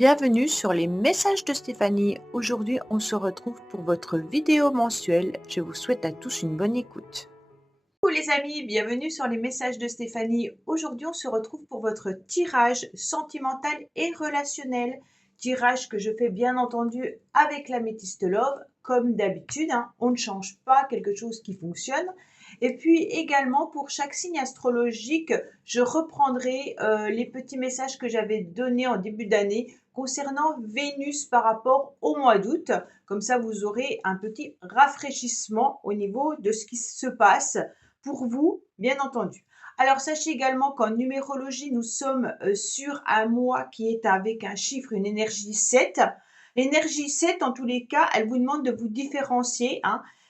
Bienvenue sur les messages de Stéphanie. Aujourd'hui, on se retrouve pour votre vidéo mensuelle. Je vous souhaite à tous une bonne écoute. Coucou les amis, bienvenue sur les messages de Stéphanie. Aujourd'hui, on se retrouve pour votre tirage sentimental et relationnel. Tirage que je fais bien entendu avec l'améthyste Love, comme d'habitude. On ne change pas quelque chose qui fonctionne. Et puis également, pour chaque signe astrologique, je reprendrai les petits messages que j'avais donnés en début d'année concernant Vénus par rapport au mois d'août. Comme ça, vous aurez un petit rafraîchissement au niveau de ce qui se passe pour vous, bien entendu. Alors, sachez également qu'en numérologie, nous sommes sur un mois qui est avec un chiffre, une énergie 7. L'énergie 7, en tous les cas, elle vous demande de vous différencier,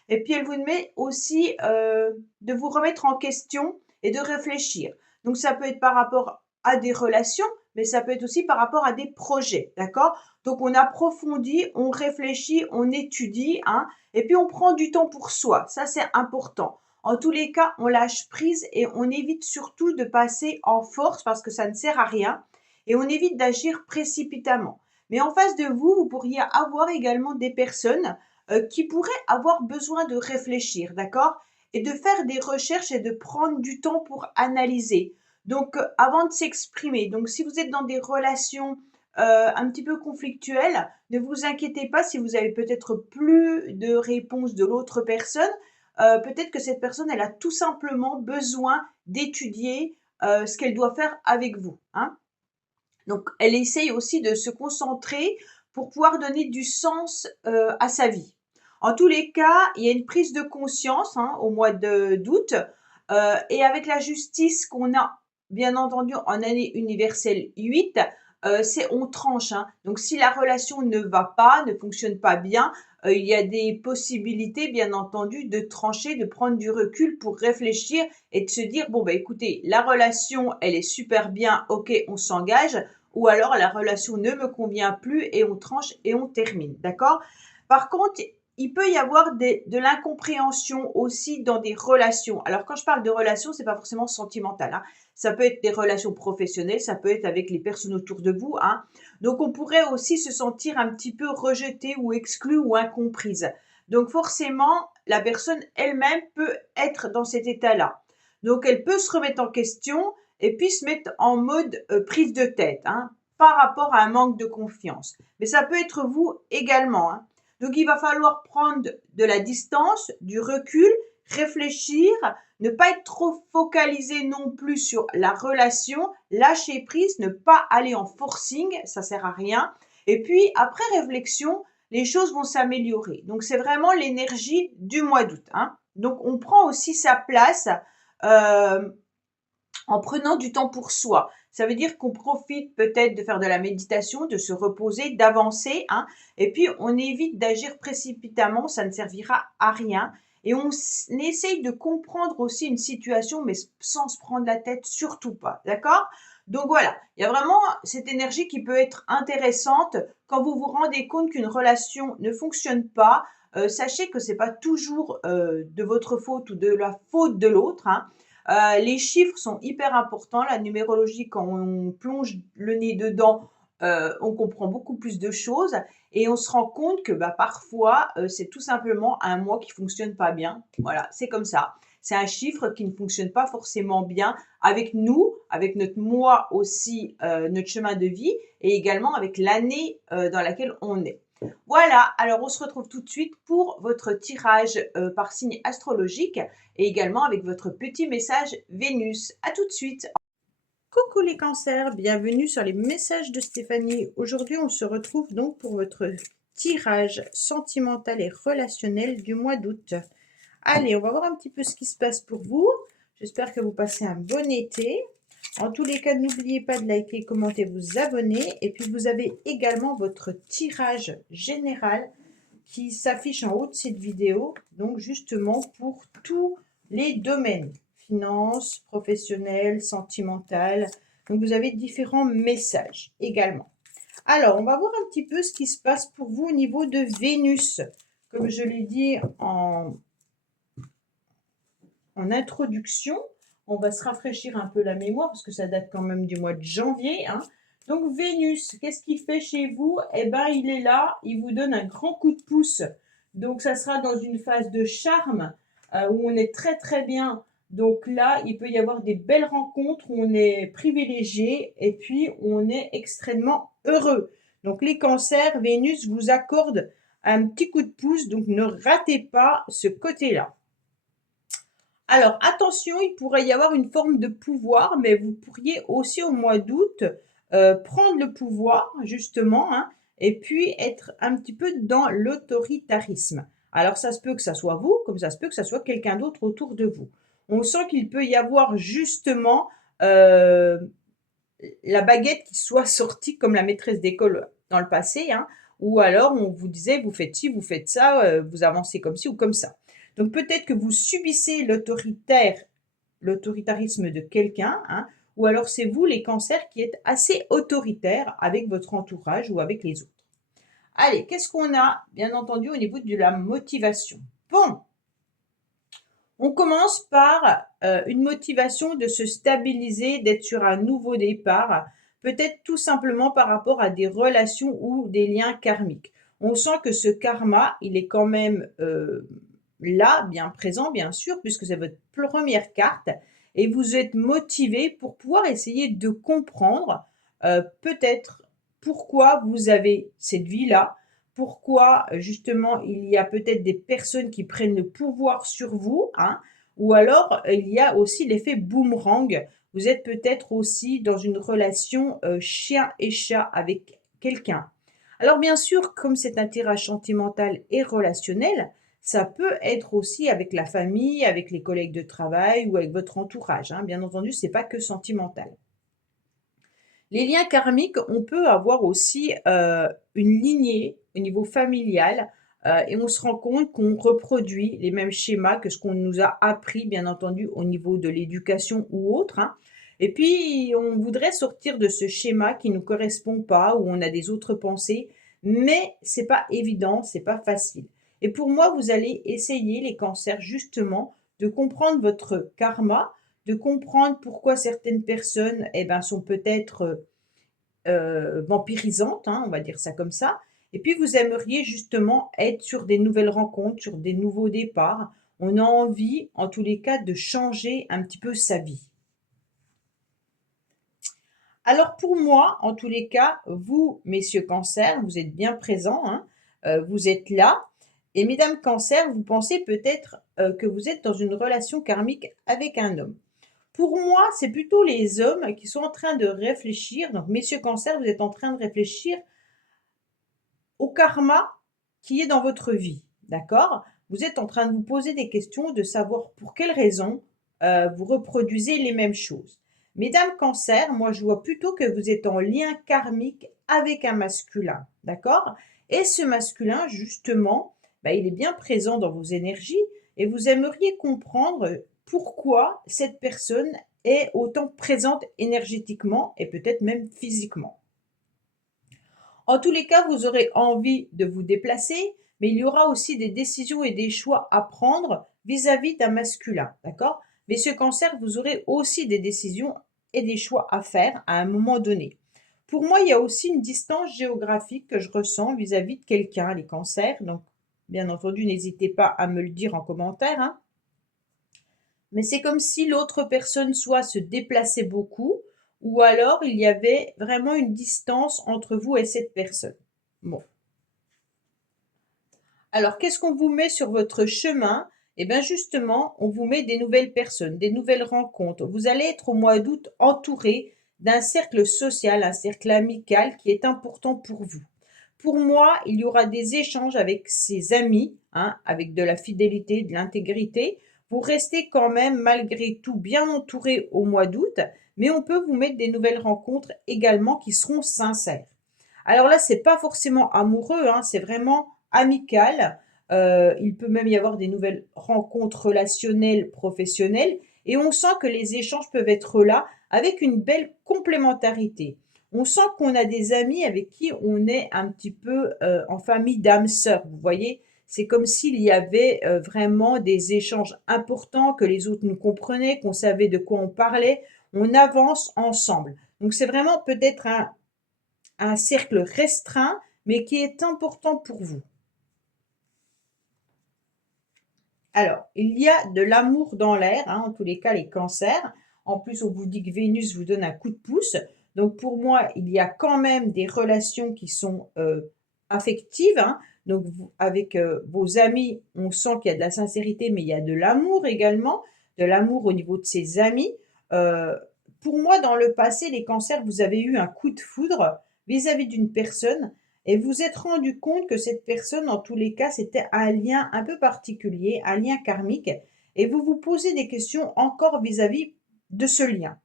et puis elle vous met aussi de vous remettre en question et de réfléchir. Donc, ça peut être par rapport à des relations, mais ça peut être aussi par rapport à des projets, d'accord? Donc, on approfondit, on réfléchit, on étudie, et puis on prend du temps pour soi. Ça, c'est important. En tous les cas, on lâche prise et on évite surtout de passer en force parce que ça ne sert à rien et on évite d'agir précipitamment. Mais en face de vous, vous pourriez avoir également des personnes qui pourraient avoir besoin de réfléchir, d'accord? Et de faire des recherches et de prendre du temps pour analyser. Donc, avant de s'exprimer. Donc, si vous êtes dans des relations un petit peu conflictuelles, ne vous inquiétez pas si vous avez peut-être plus de réponses de l'autre personne. Peut-être que cette personne, elle a tout simplement besoin d'étudier ce qu'elle doit faire avec vous. Donc, elle essaye aussi de se concentrer pour pouvoir donner du sens à sa vie. En tous les cas, il y a une prise de conscience au mois d'août. Et avec la justice qu'on a, bien entendu, en année universelle 8, c'est on tranche. Donc, si la relation ne va pas, ne fonctionne pas bien, il y a des possibilités, bien entendu, de trancher, de prendre du recul pour réfléchir et de se dire, bon, bah, écoutez, la relation, elle est super bien, ok, on s'engage, ou alors la relation ne me convient plus et on tranche et on termine, d'accord? Par contre, il peut y avoir de l'incompréhension aussi dans des relations. Alors, quand je parle de relations, c'est pas forcément sentimental. Ça peut être des relations professionnelles, ça peut être avec les personnes autour de vous. Donc, on pourrait aussi se sentir un petit peu rejeté ou exclu ou incomprise. Donc, forcément, la personne elle-même peut être dans cet état-là. Donc, elle peut se remettre en question et puis se mettre en mode prise de tête, par rapport à un manque de confiance. Mais ça peut être vous également. Donc, il va falloir prendre de la distance, du recul, réfléchir, ne pas être trop focalisé non plus sur la relation, lâcher prise, ne pas aller en forcing, ça sert à rien. Et puis, après réflexion, les choses vont s'améliorer. Donc, c'est vraiment l'énergie du mois d'août. Donc, on prend aussi sa place euh, en prenant du temps pour soi. Ça veut dire qu'on profite peut-être de faire de la méditation, de se reposer, d'avancer, et puis on évite d'agir précipitamment, ça ne servira à rien. Et on essaye de comprendre aussi une situation, mais sans se prendre la tête, surtout pas, d'accord? Donc voilà, il y a vraiment cette énergie qui peut être intéressante quand vous vous rendez compte qu'une relation ne fonctionne pas. Sachez que c'est pas toujours de votre faute ou de la faute de l'autre. Les chiffres sont hyper importants. La numérologie, quand on plonge le nez dedans, on comprend beaucoup plus de choses et on se rend compte que parfois, c'est tout simplement un mois qui fonctionne pas bien. Voilà, c'est comme ça. C'est un chiffre qui ne fonctionne pas forcément bien avec nous, avec notre mois aussi, notre chemin de vie et également avec l'année dans laquelle on est. Voilà, alors on se retrouve tout de suite pour votre tirage par signe astrologique et également avec votre petit message Vénus. À tout de suite. Coucou les cancers, bienvenue sur les messages de Stéphanie. Aujourd'hui, on se retrouve donc pour votre tirage sentimental et relationnel du mois d'août. Allez, on va voir un petit peu ce qui se passe pour vous. J'espère que vous passez un bon été. En tous les cas, n'oubliez pas de liker, commenter, vous abonner. Et puis, vous avez également votre tirage général qui s'affiche en haut de cette vidéo. Donc, justement, pour tous les domaines. Finance, professionnel, sentimental. Donc, vous avez différents messages également. Alors, on va voir un petit peu ce qui se passe pour vous au niveau de Vénus. Comme je l'ai dit en introduction, on va se rafraîchir un peu la mémoire parce que ça date quand même du mois de janvier. Donc Vénus, qu'est-ce qu'il fait chez vous? Eh ben, il est là, il vous donne un grand coup de pouce. Donc ça sera dans une phase de charme où on est très très bien. Donc là, il peut y avoir des belles rencontres où on est privilégié et puis on est extrêmement heureux. Donc les cancers, Vénus vous accorde un petit coup de pouce, donc ne ratez pas ce côté-là. Alors attention, il pourrait y avoir une forme de pouvoir, mais vous pourriez aussi au mois d'août prendre le pouvoir, justement, hein, et puis être un petit peu dans l'autoritarisme. Alors ça se peut que ça soit vous, comme ça se peut que ça soit quelqu'un d'autre autour de vous. On sent qu'il peut y avoir justement euh, la baguette qui soit sortie comme la maîtresse d'école dans le passé, hein, ou alors on vous disait vous faites ci, vous faites ça, vous avancez comme ci ou comme ça. Donc peut-être que vous subissez l'autoritarisme de quelqu'un, hein, ou alors c'est vous les cancers qui êtes assez autoritaires avec votre entourage ou avec les autres. Allez, qu'est-ce qu'on a bien entendu au niveau de la motivation? Bon, on commence par une motivation de se stabiliser, d'être sur un nouveau départ, peut-être tout simplement par rapport à des relations ou des liens karmiques. On sent que ce karma, il est quand même là, bien présent, bien sûr, puisque c'est votre première carte, et vous êtes motivé pour pouvoir essayer de comprendre peut-être pourquoi vous avez cette vie-là, pourquoi justement il y a peut-être des personnes qui prennent le pouvoir sur vous, hein, ou alors il y a aussi l'effet boomerang. Vous êtes peut-être aussi dans une relation chien et chat avec quelqu'un. Alors bien sûr, comme c'est un tirage sentimental et relationnel, ça peut être aussi avec la famille, avec les collègues de travail ou avec votre entourage, hein. Bien entendu, c'est pas que sentimental. Les liens karmiques, on peut avoir aussi une lignée au niveau familial et on se rend compte qu'on reproduit les mêmes schémas que ce qu'on nous a appris, bien entendu, au niveau de l'éducation ou autre, hein. Et puis, on voudrait sortir de ce schéma qui ne nous correspond pas, où on a des autres pensées, mais c'est pas évident, c'est pas facile. Et pour moi, vous allez essayer, les cancers, justement, de comprendre votre karma, de comprendre pourquoi certaines personnes eh ben, sont peut-être vampirisantes, hein, on va dire ça comme ça. Et puis vous aimeriez justement être sur des nouvelles rencontres, sur des nouveaux départs. On a envie, en tous les cas, de changer un petit peu sa vie. Alors pour moi, en tous les cas, vous, messieurs Cancer, vous êtes bien présents, hein, vous êtes là. Et mesdames Cancer, vous pensez peut-être que vous êtes dans une relation karmique avec un homme. Pour moi, c'est plutôt les hommes qui sont en train de réfléchir. Donc, messieurs Cancer, vous êtes en train de réfléchir au karma qui est dans votre vie. D'accord? Vous êtes en train de vous poser des questions, de savoir pour quelles raisons vous reproduisez les mêmes choses. Mesdames Cancer, moi je vois plutôt que vous êtes en lien karmique avec un masculin. D'accord? Et ce masculin, justement, bah, il est bien présent dans vos énergies et vous aimeriez comprendre pourquoi cette personne est autant présente énergétiquement et peut-être même physiquement. En tous les cas, vous aurez envie de vous déplacer, mais il y aura aussi des décisions et des choix à prendre vis-à-vis d'un masculin, d'accord? Mais ce cancer, vous aurez aussi des décisions et des choix à faire à un moment donné. Pour moi, il y a aussi une distance géographique que je ressens vis-à-vis de quelqu'un, les cancers. Donc, bien entendu, n'hésitez pas à me le dire en commentaire, hein. Mais c'est comme si l'autre personne soit se déplaçait beaucoup, ou alors il y avait vraiment une distance entre vous et cette personne. Bon. Alors, qu'est-ce qu'on vous met sur votre chemin? Eh bien, justement, on vous met des nouvelles personnes, des nouvelles rencontres. Vous allez être au mois d'août entouré d'un cercle social, un cercle amical qui est important pour vous. Pour moi, il y aura des échanges avec ses amis, hein, avec de la fidélité, de l'intégrité. Vous restez quand même, malgré tout, bien entouré au mois d'août, mais on peut vous mettre des nouvelles rencontres également qui seront sincères. Alors là, c'est pas forcément amoureux, hein, c'est vraiment amical. Il peut même y avoir des nouvelles rencontres relationnelles, professionnelles, et on sent que les échanges peuvent être là avec une belle complémentarité. On sent qu'on a des amis avec qui on est un petit peu en famille d'âme sœur, vous voyez? C'est comme s'il y avait vraiment des échanges importants, que les autres nous comprenaient, qu'on savait de quoi on parlait. On avance ensemble. Donc c'est vraiment peut-être un un cercle restreint, mais qui est important pour vous. Alors, il y a de l'amour dans l'air, hein, en tous les cas, les cancers. En plus, on vous dit que Vénus vous donne un coup de pouce. Donc, pour moi, il y a quand même des relations qui sont affectives, hein. Donc, avec vos amis, on sent qu'il y a de la sincérité, mais il y a de l'amour également, de l'amour au niveau de ses amis. Euh, pour moi, dans le passé, les cancers, vous avez eu un coup de foudre vis-à-vis d'une personne et vous êtes rendu compte que cette personne, en tous les cas, c'était un lien un peu particulier, un lien karmique, et vous vous posez des questions encore vis-à-vis de ce lien.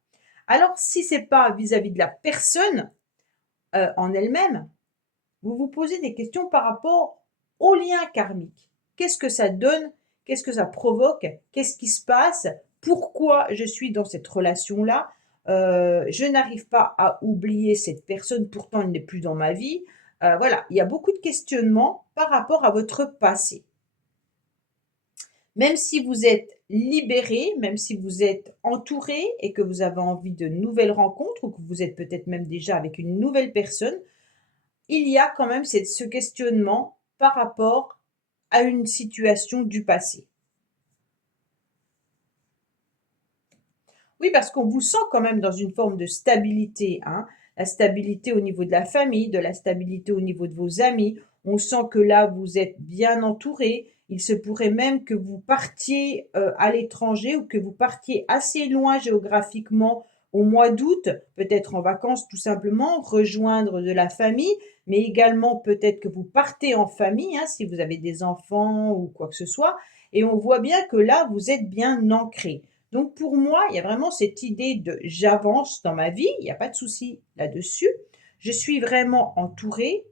Alors, si c'est pas vis-à-vis de la personne en elle-même, vous vous posez des questions par rapport au lien karmique. Qu'est-ce que ça donne? Qu'est-ce que ça provoque? Qu'est-ce qui se passe? Pourquoi je suis dans cette relation-là? Je n'arrive pas à oublier cette personne, pourtant elle n'est plus dans ma vie. Voilà, il y a beaucoup de questionnements par rapport à votre passé. Même si vous êtes libéré, même si vous êtes entouré et que vous avez envie de nouvelles rencontres ou que vous êtes peut-être même déjà avec une nouvelle personne, il y a quand même ce questionnement par rapport à une situation du passé. Oui, parce qu'on vous sent quand même dans une forme de stabilité, hein. La stabilité au niveau de la famille, de la stabilité au niveau de vos amis. On sent que là, vous êtes bien entouré. Il se pourrait même que vous partiez à l'étranger ou que vous partiez assez loin géographiquement au mois d'août, peut-être en vacances tout simplement, rejoindre de la famille, mais également peut-être que vous partez en famille, hein, si vous avez des enfants ou quoi que ce soit. Et on voit bien que là, vous êtes bien ancré. Donc pour moi, il y a vraiment cette idée de j'avance dans ma vie, il n'y a pas de souci là-dessus. Je suis vraiment entourée,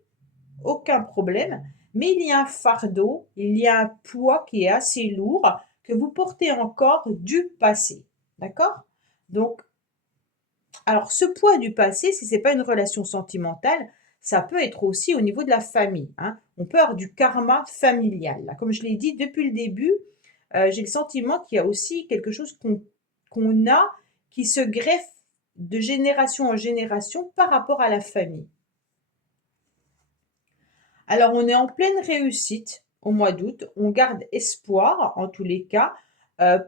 aucun problème, mais il y a un fardeau, il y a un poids qui est assez lourd que vous portez encore du passé. D'accord? Donc, alors ce poids du passé, si ce n'est pas une relation sentimentale, ça peut être aussi au niveau de la famille, hein. On peut avoir du karma familial. Là, comme je l'ai dit depuis le début, j'ai le sentiment qu'il y a aussi quelque chose qu'on a qui se greffe de génération en génération par rapport à la famille. Alors, on est en pleine réussite au mois d'août. On garde espoir en tous les cas.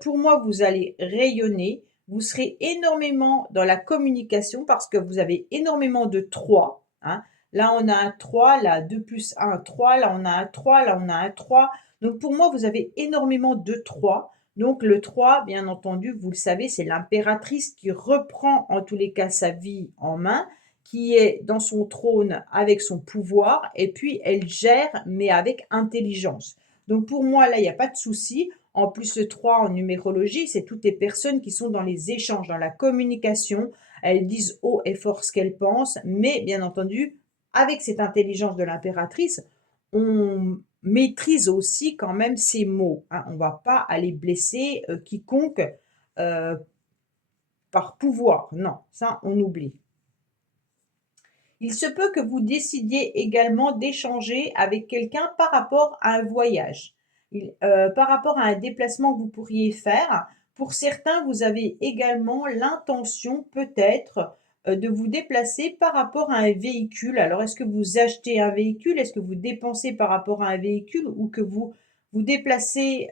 Pour moi, vous allez rayonner. Vous serez énormément dans la communication parce que vous avez énormément de 3, hein. Là, on a un 3, là 2 plus 1, 3, là on a un 3, là on a un 3. Donc pour moi, vous avez énormément de 3. Donc le 3, bien entendu, vous le savez, c'est l'impératrice qui reprend en tous les cas sa vie en main, qui est dans son trône avec son pouvoir, et puis elle gère, mais avec intelligence. Donc pour moi, là, il n'y a pas de souci. En plus, le 3 en numérologie, c'est toutes les personnes qui sont dans les échanges, dans la communication. Elles disent haut et fort ce qu'elles pensent, mais bien entendu, avec cette intelligence de l'impératrice, on maîtrise aussi quand même ses mots, hein. On ne va pas aller blesser quiconque euh, par pouvoir. Non, ça, on oublie. Il se peut que vous décidiez également d'échanger avec quelqu'un par rapport à un voyage, par rapport à un déplacement que vous pourriez faire. Pour certains, vous avez également l'intention peut-être de vous déplacer par rapport à un véhicule. Alors, est-ce que vous achetez un véhicule? Est-ce que vous dépensez par rapport à un véhicule ou que vous vous déplacez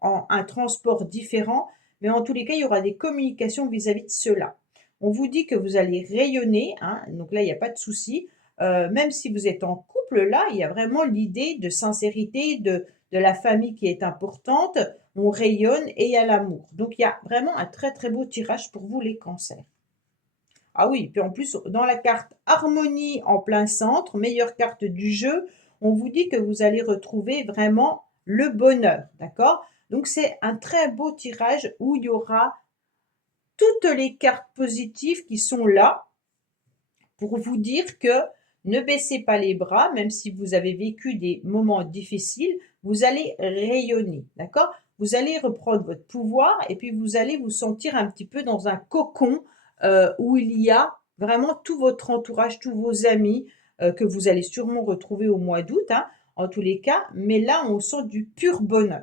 en un transport différent? Mais en tous les cas, il y aura des communications vis-à-vis de cela. On vous dit que vous allez rayonner, hein, donc là, il n'y a pas de souci. Même si vous êtes en couple, là, il y a vraiment l'idée de sincérité, de la famille qui est importante. On rayonne et il y a l'amour. Donc, il y a vraiment un très, très beau tirage pour vous, les cancers. Ah oui, puis en plus, dans la carte harmonie en plein centre, meilleure carte du jeu, on vous dit que vous allez retrouver vraiment le bonheur, d'accord? Donc, c'est un très beau tirage où il y aura toutes les cartes positives qui sont là pour vous dire que ne baissez pas les bras, même si vous avez vécu des moments difficiles, vous allez rayonner, d'accord? Vous allez reprendre votre pouvoir et puis vous allez vous sentir un petit peu dans un cocon où il y a vraiment tout votre entourage, tous vos amis que vous allez sûrement retrouver au mois d'août, hein, en tous les cas, mais là on sent du pur bonheur.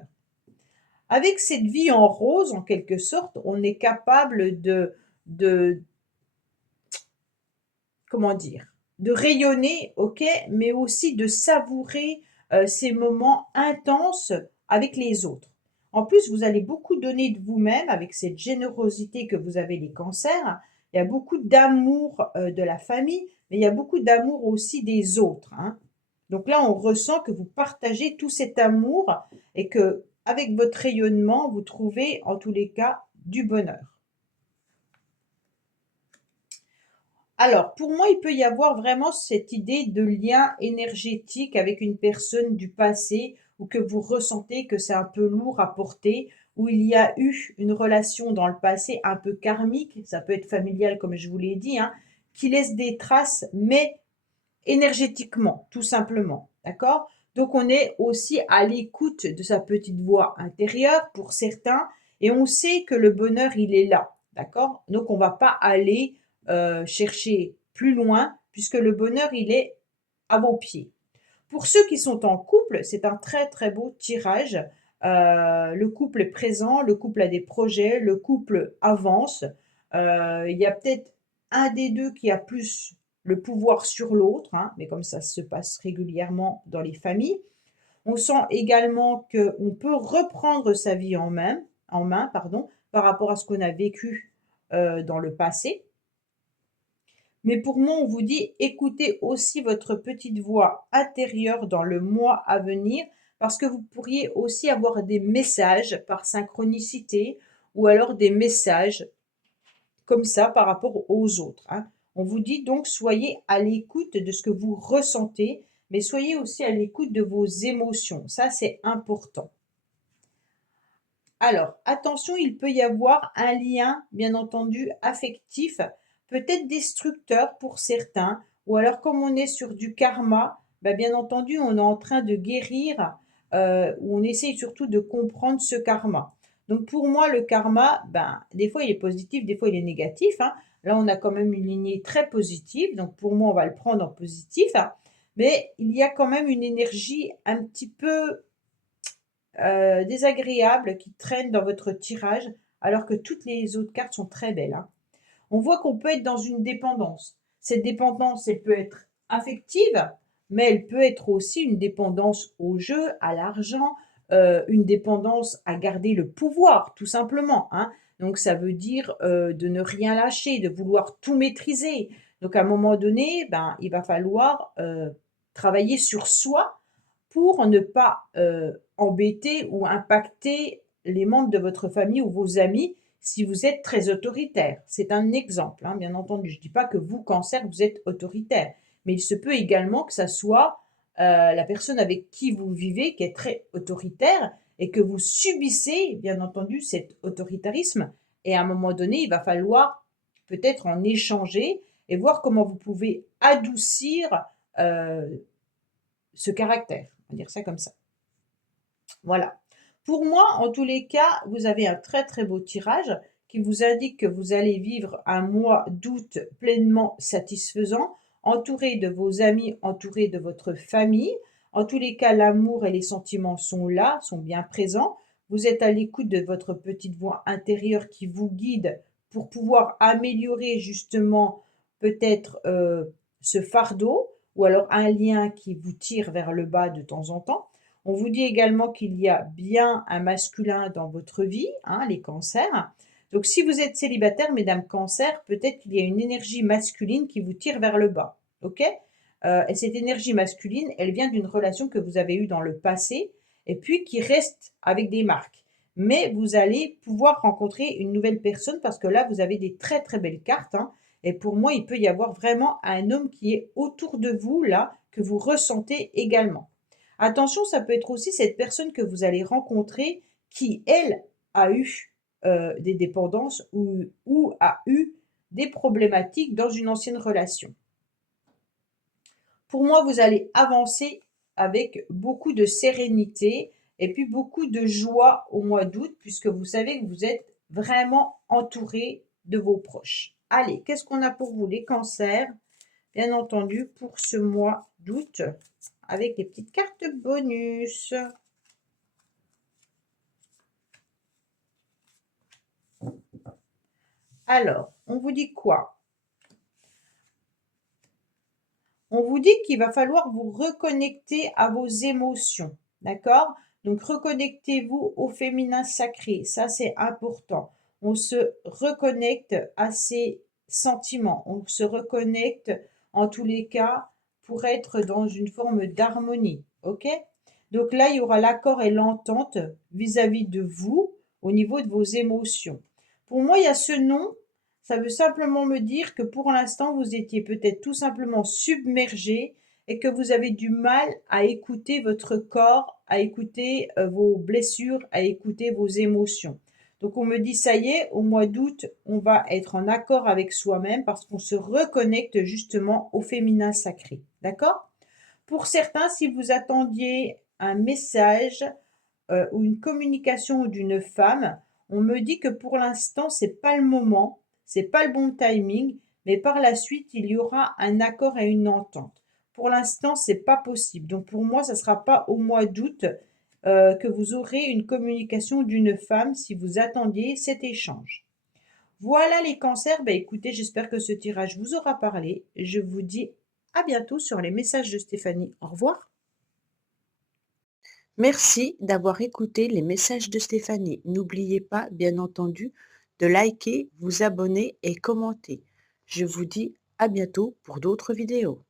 Avec cette vie en rose, en quelque sorte, on est capable de comment dire? de rayonner, ok, mais aussi de savourer ces moments intenses avec les autres. En plus, vous allez beaucoup donner de vous-même avec cette générosité que vous avez les cancers. Il y a beaucoup d'amour de la famille, mais il y a beaucoup d'amour aussi des autres, hein. Donc là, on ressent que vous partagez tout cet amour et que avec votre rayonnement, vous trouvez en tous les cas du bonheur. Alors, pour moi, il peut y avoir vraiment cette idée de lien énergétique avec une personne du passé ou que vous ressentez que c'est un peu lourd à porter, où il y a eu une relation dans le passé un peu karmique, ça peut être familial comme je vous l'ai dit, hein, qui laisse des traces, mais énergétiquement, tout simplement. D'accord? Donc, on est aussi à l'écoute de sa petite voix intérieure pour certains et on sait que le bonheur, il est là. D'accord? Donc, on ne va pas aller chercher plus loin puisque le bonheur, il est à vos pieds. Pour ceux qui sont en couple, c'est un très très beau tirage. Le couple est présent, le couple a des projets, le couple avance. Il y a peut-être un des deux qui a plus le pouvoir sur l'autre, hein, mais comme ça se passe régulièrement dans les familles. On sent également qu'on peut reprendre sa vie en main pardon, par rapport à ce qu'on a vécu dans le passé. Mais pour moi, on vous dit, écoutez aussi votre petite voix intérieure dans le mois à venir, parce que vous pourriez aussi avoir des messages par synchronicité ou alors des messages comme ça par rapport aux autres, hein. On vous dit donc, soyez à l'écoute de ce que vous ressentez, mais soyez aussi à l'écoute de vos émotions. Ça, c'est important. Alors, attention, il peut y avoir un lien, bien entendu, affectif, peut-être destructeur pour certains, ou alors comme on est sur du karma, bah, bien entendu, on est en train de guérir, ou on essaye surtout de comprendre ce karma. Donc pour moi, le karma, ben, des fois il est positif, des fois il est négatif, hein. Là, on a quand même une lignée très positive, donc pour moi, on va le prendre en positif, hein. Mais il y a quand même une énergie un petit peu désagréables qui traînent dans votre tirage, alors que toutes les autres cartes sont très belles, hein. On voit qu'on peut être dans une dépendance. Cette dépendance, elle peut être affective, mais elle peut être aussi une dépendance au jeu, à l'argent, une dépendance à garder le pouvoir, tout simplement, hein. Donc ça veut dire de ne rien lâcher, de vouloir tout maîtriser. Donc à un moment donné, ben, il va falloir travailler sur soi pour ne pas embêter ou impacter les membres de votre famille ou vos amis si vous êtes très autoritaire. C'est un exemple, hein, bien entendu. Je ne dis pas que vous, cancer, vous êtes autoritaire, mais il se peut également que ça soit la personne avec qui vous vivez qui est très autoritaire et que vous subissez, bien entendu, cet autoritarisme. Et à un moment donné, il va falloir peut-être en échanger et voir comment vous pouvez adoucir euh, ce caractère. On va dire ça comme ça. Voilà. Pour moi, en tous les cas, vous avez un très très beau tirage qui vous indique que vous allez vivre un mois d'août pleinement satisfaisant, entouré de vos amis, entouré de votre famille. En tous les cas, l'amour et les sentiments sont là, sont bien présents. Vous êtes à l'écoute de votre petite voix intérieure qui vous guide pour pouvoir améliorer justement peut-être ce fardeau ou alors un lien qui vous tire vers le bas de temps en temps. On vous dit également qu'il y a bien un masculin dans votre vie, hein, les cancers. Donc si vous êtes célibataire, mesdames cancer, peut-être qu'il y a une énergie masculine qui vous tire vers le bas. Ok? Et cette énergie masculine, elle vient d'une relation que vous avez eue dans le passé et puis qui reste avec des marques. Mais vous allez pouvoir rencontrer une nouvelle personne parce que là, vous avez des très très belles cartes, hein. Et pour moi, il peut y avoir vraiment un homme qui est autour de vous, là, que vous ressentez également. Attention, ça peut être aussi cette personne que vous allez rencontrer qui, elle, a eu des dépendances ou a eu des problématiques dans une ancienne relation. Pour moi, vous allez avancer avec beaucoup de sérénité et puis beaucoup de joie au mois d'août puisque vous savez que vous êtes vraiment entouré de vos proches. Allez, qu'est-ce qu'on a pour vous, les cancers? Bien entendu, pour ce mois d'août, avec les petites cartes bonus. Alors, on vous dit quoi? On vous dit qu'il va falloir vous reconnecter à vos émotions, d'accord? Donc reconnectez-vous au féminin sacré, ça c'est important. On se reconnecte à ses sentiments, on se reconnecte en tous les cas pour être dans une forme d'harmonie, ok? Donc là, il y aura l'accord et l'entente vis-à-vis de vous au niveau de vos émotions. Pour moi, il y a ce nom, ça veut simplement me dire que pour l'instant, vous étiez peut-être tout simplement submergé et que vous avez du mal à écouter votre corps, à écouter vos blessures, à écouter vos émotions. Donc on me dit, ça y est, au mois d'août, on va être en accord avec soi-même parce qu'on se reconnecte justement au féminin sacré. D'accord? Pour certains, si vous attendiez un message ou une communication d'une femme, on me dit que pour l'instant, c'est pas le moment, c'est pas le bon timing, mais par la suite, il y aura un accord et une entente. Pour l'instant, c'est pas possible. Donc pour moi, ça sera pas au mois d'août que vous aurez une communication d'une femme si vous attendiez cet échange. Voilà les cancers. Ben écoutez, j'espère que ce tirage vous aura parlé. Je vous dis à bientôt sur les messages de Stéphanie. Au revoir. Merci d'avoir écouté les messages de Stéphanie. N'oubliez pas, bien entendu, de liker, vous abonner et commenter. Je vous dis à bientôt pour d'autres vidéos.